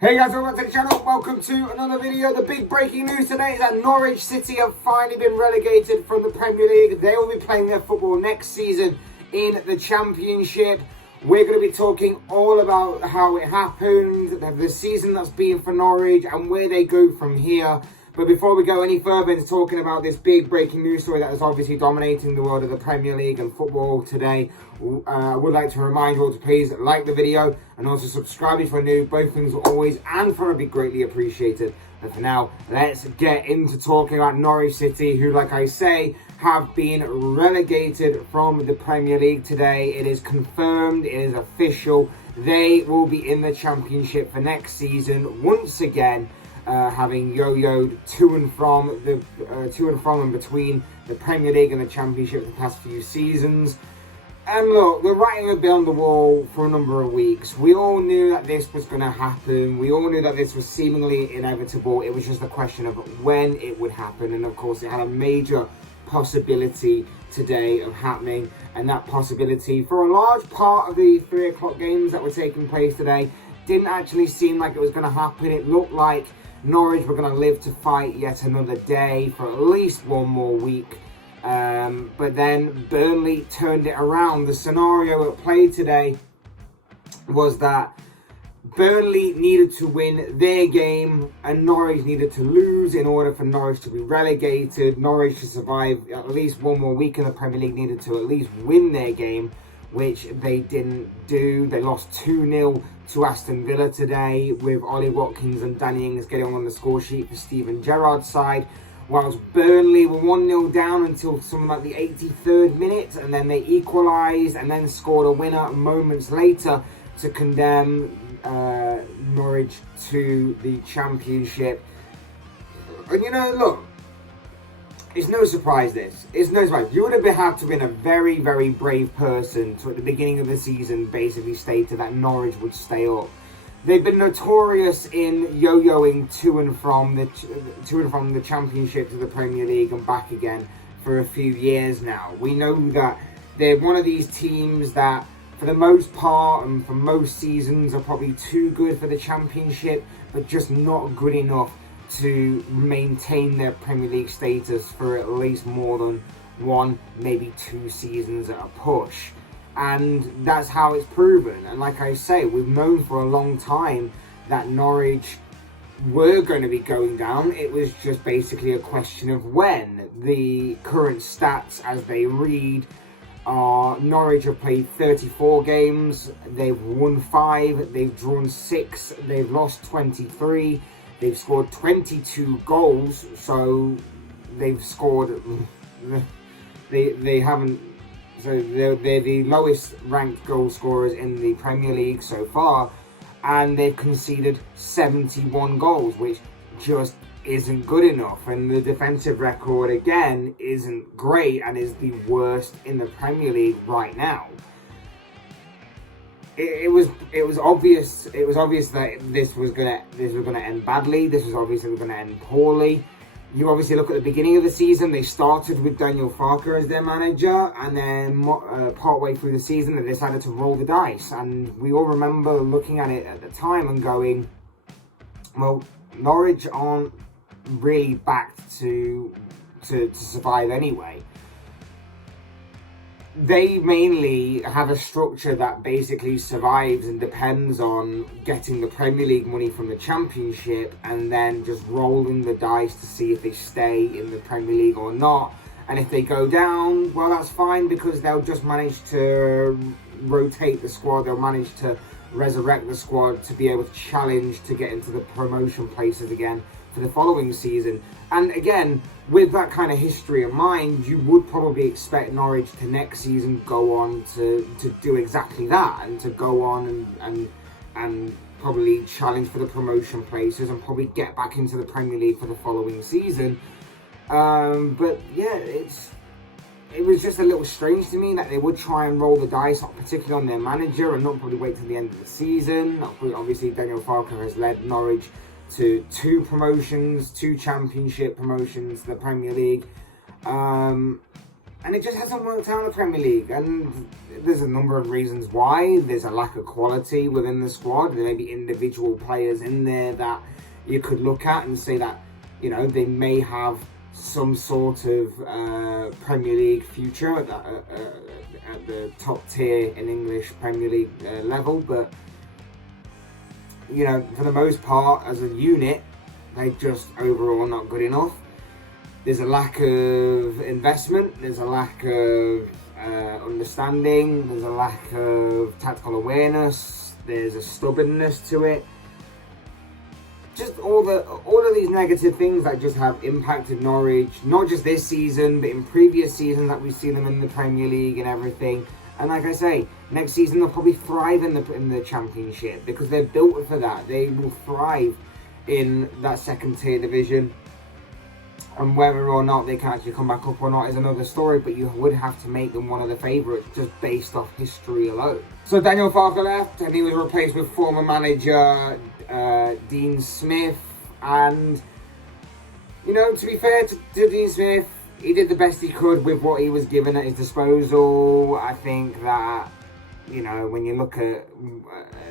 Hey guys, welcome back to the channel. Welcome to another video. The big breaking news today is that Norwich City have finally been relegated from the Premier League. They will be playing their football next season in the Championship. We're going to be talking all about how it happened, the season that's been for Norwich, and where they go from here. But before we go any further into talking about this big breaking news story that is obviously dominating the world of the Premier League and football today, I would like to remind you all to please like the video and also subscribe if you're new. Both things are always and forever be greatly appreciated. But for now, let's get into talking about Norwich City, who, like I say, have been relegated from the Premier League today. It is confirmed, it is official. They will be in the Championship for next season once again. Having yo-yoed to and from and between the Premier League and the Championship the past few seasons. And look, the writing had been on the wall for a number of weeks. We all knew that this was going to happen. We all knew that this was seemingly inevitable. It was just a question of when it would happen. And of course, it had a major possibility today of happening. And that possibility, for a large part of the 3 o'clock games that were taking place today, didn't actually seem like it was going to happen. It looked like Norwich were going to live to fight yet another day for at least one more week. But then Burnley turned it around. The scenario at play today was that Burnley needed to win their game and Norwich needed to lose in order for Norwich to be relegated. Norwich to survive at least one more week in the Premier League needed to at least win their game, which they didn't do. They lost 2-0 to Aston Villa today, with Ollie Watkins and Danny Ings getting on the score sheet for Steven Gerrard's side, whilst Burnley were 1-0 down until something like the 83rd minute, and then they equalised and then scored a winner moments later to condemn Norwich to the Championship. And you know, look, it's no surprise this. It's no surprise. You would have had to have been a very, very brave person to, at the beginning of the season, basically stated that Norwich would stay up. They've been notorious in yo-yoing to and from the Championship to the Premier League and back again for a few years now. We know that they're one of these teams that, for the most part and for most seasons, are probably too good for the Championship, but just not good enough to maintain their Premier League status for at least more than 1, maybe 2 seasons at a push. And that's how it's proven. And like I say, we've known for a long time that Norwich were going to be going down. It was just basically a question of when. The current stats as they read are Norwich have played 34 games, they've won 5, they've drawn 6, they've lost 23. They've scored 22 goals, so they've scored. They haven't. So they're the lowest ranked goal scorers in the Premier League so far, and they've conceded 71 goals, which just isn't good enough. And the defensive record again isn't great, and is the worst in the Premier League right now. It was obvious that this was gonna end badly. This was obviously going to end poorly. You obviously look at the beginning of the season. They started with Daniel Farke as their manager, and then partway through the season, they decided to roll the dice. And we all remember looking at it at the time and going, "Well, Norwich aren't really backed to survive anyway." They mainly have a structure that basically survives and depends on getting the Premier League money from the Championship and then just rolling the dice to see if they stay in the Premier League or not. And if they go down, well, that's fine, because they'll just manage to rotate the squad. They'll manage to resurrect the squad to be able to challenge to get into the promotion places again for the following season. And again, with that kind of history in mind, you would probably expect Norwich to next season go on to do exactly that, and to go on and probably challenge for the promotion places and probably get back into the Premier League for the following season. But yeah, it was just a little strange to me that they would try and roll the dice, particularly on their manager, and not probably wait till the end of the season. Obviously, Daniel Farke has led Norwich to 2 promotions, 2 Championship promotions to the Premier League. And it just hasn't worked out in the Premier League. And there's a number of reasons why. There's a lack of quality within the squad. There may be individual players in there that you could look at and say that, you know, they may have some sort of Premier League future at the top tier in English Premier League level. But, you know, for the most part, as a unit, they're just overall not good enough. There's a lack of investment, there's a lack of understanding, there's a lack of tactical awareness, there's a stubbornness to it. Just all of these negative things that just have impacted Norwich, not just this season, but in previous seasons that we've seen them in the Premier League and everything. And like I say, next season they'll probably thrive in the Championship because they're built for that. They will thrive in that second tier division. And whether or not they can actually come back up or not is another story, but you would have to make them one of the favourites just based off history alone. So Daniel Farke left and he was replaced with former manager Dean Smith. And, you know, to be fair to Dean Smith, he did the best he could with what he was given at his disposal. I think that, you know, when you look at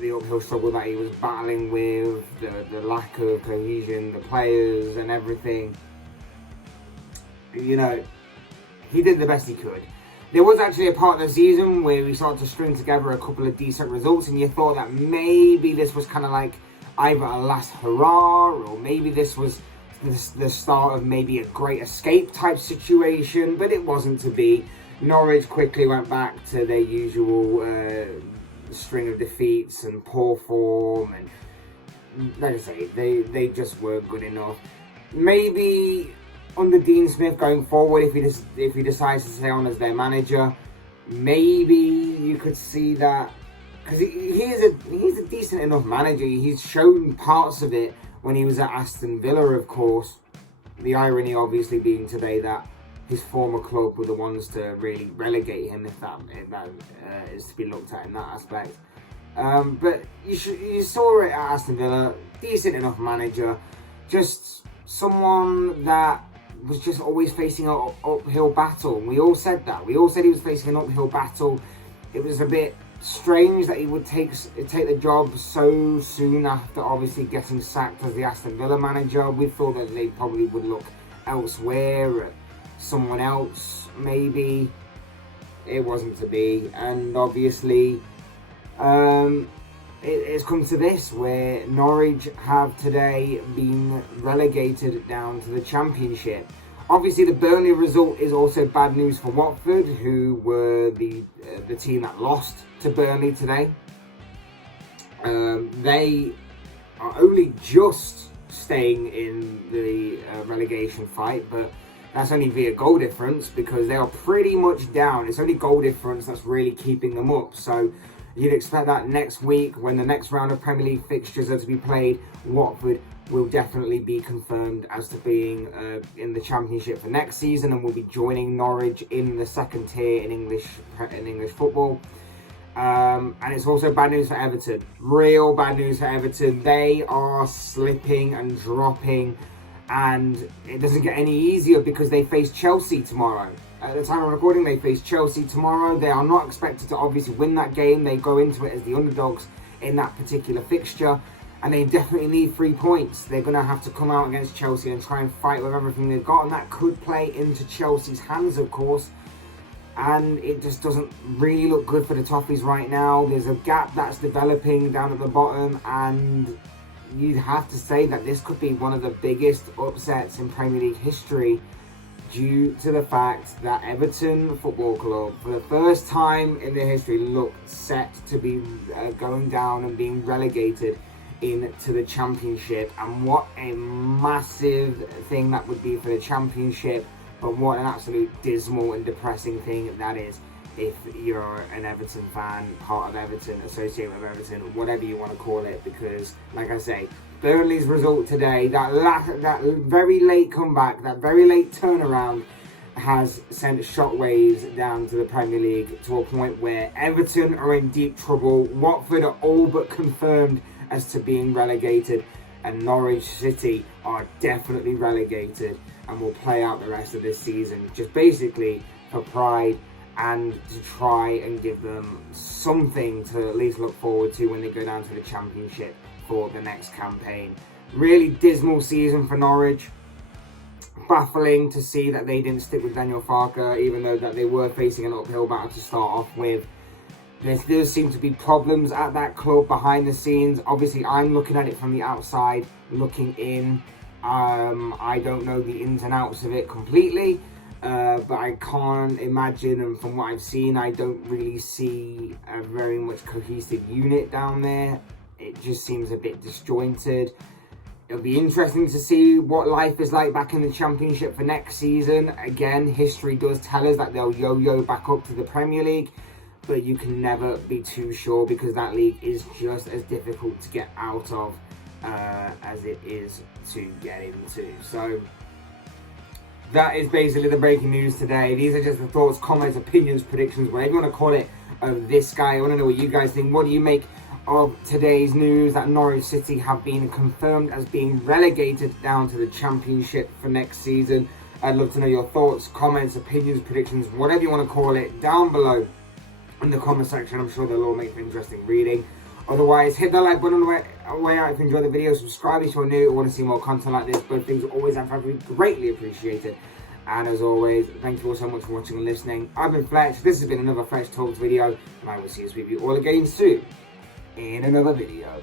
the uphill struggle that he was battling with, the lack of cohesion, the players and everything, you know, he did the best he could. There was actually a part of the season where we started to string together a couple of decent results, and you thought that maybe this was kind of like either a last hurrah, or maybe this was the start of maybe a great escape type situation, but it wasn't to be. Norwich quickly went back to their usual string of defeats and poor form, and like I say, they just weren't good enough. Maybe under Dean Smith going forward, if he decides to stay on as their manager, maybe you could see that, because he's a decent enough manager. He's shown parts of it when he was at Aston Villa, of course. The irony obviously being today that his former club were the ones to really relegate him, if that is to be looked at in that aspect. But you saw it at Aston Villa, decent enough manager, just someone that was just always facing an uphill battle. We all said that. We all said he was facing an uphill battle. It was a bit strange that he would take the job so soon after obviously getting sacked as the Aston Villa manager. We thought that they probably would look elsewhere, at someone else maybe. It wasn't to be, and obviously it's come to this, where Norwich have today been relegated down to the Championship. Obviously, the Burnley result is also bad news for Watford, who were the team that lost to Burnley today. They are only just staying in the relegation fight, but that's only via goal difference because they are pretty much down. It's only goal difference that's really keeping them up. So you'd expect that next week, when the next round of Premier League fixtures are to be played, Watford will definitely be confirmed as to being in the Championship for next season, and will be joining Norwich in the second tier in English football. And it's also bad news for Everton. Real bad news for Everton. They are slipping and dropping, and it doesn't get any easier because they face Chelsea tomorrow. At the time of recording, they face Chelsea tomorrow. They are not expected to obviously win that game. They go into it as the underdogs in that particular fixture, and they definitely need 3 points. They're going to have to come out against Chelsea and try and fight with everything they've got, and that could play into Chelsea's hands, of course. And it just doesn't really look good for the Toffees right now. There's a gap that's developing down at the bottom, and you'd have to say that this could be one of the biggest upsets in Premier League history, due to the fact that Everton Football Club, for the first time in their history, look set to be going down and being relegated into the Championship. And what a massive thing that would be for the Championship, but what an absolute dismal and depressing thing that is if you're an Everton fan, part of Everton, associated with Everton, whatever you want to call it. Because, like I say, Burnley's result today, that very late comeback, that very late turnaround, has sent shockwaves down to the Premier League, to a point where Everton are in deep trouble. Watford are all but confirmed as to being relegated, and Norwich City are definitely relegated and will play out the rest of this season, just basically for pride and to try and give them something to at least look forward to when they go down to the Championship for the next campaign. Really dismal season for Norwich. Baffling to see that they didn't stick with Daniel Farke, even though that they were facing an uphill battle to start off with. There does seem to be problems at that club behind the scenes. Obviously, I'm looking at it from the outside, looking in. I don't know the ins and outs of it completely, but I can't imagine, and from what I've seen, I don't really see a very much cohesive unit down there. It just seems a bit disjointed. It'll be interesting to see what life is like back in the Championship for next season. Again, history does tell us that they'll yo-yo back up to the Premier League, but you can never be too sure because that league is just as difficult to get out of as it is to get into. So that is basically the breaking news today. These are just the thoughts, comments, opinions, predictions, whatever you want to call it, of this guy. I want to know what you guys think. What do you make of today's news that Norwich City have been confirmed as being relegated down to the Championship for next season? I'd love to know your thoughts, comments, opinions, predictions, whatever you want to call it, down below in the comment section. I'm sure they'll all make for interesting reading. Otherwise, hit that like button on the way out if you enjoyed the video. Subscribe if you're new or want to see more content like this. Both things are always greatly appreciated. And as always, thank you all so much for watching and listening. I've been Fletch. This has been another Fletch Talks video. And I will see you all again soon in another video.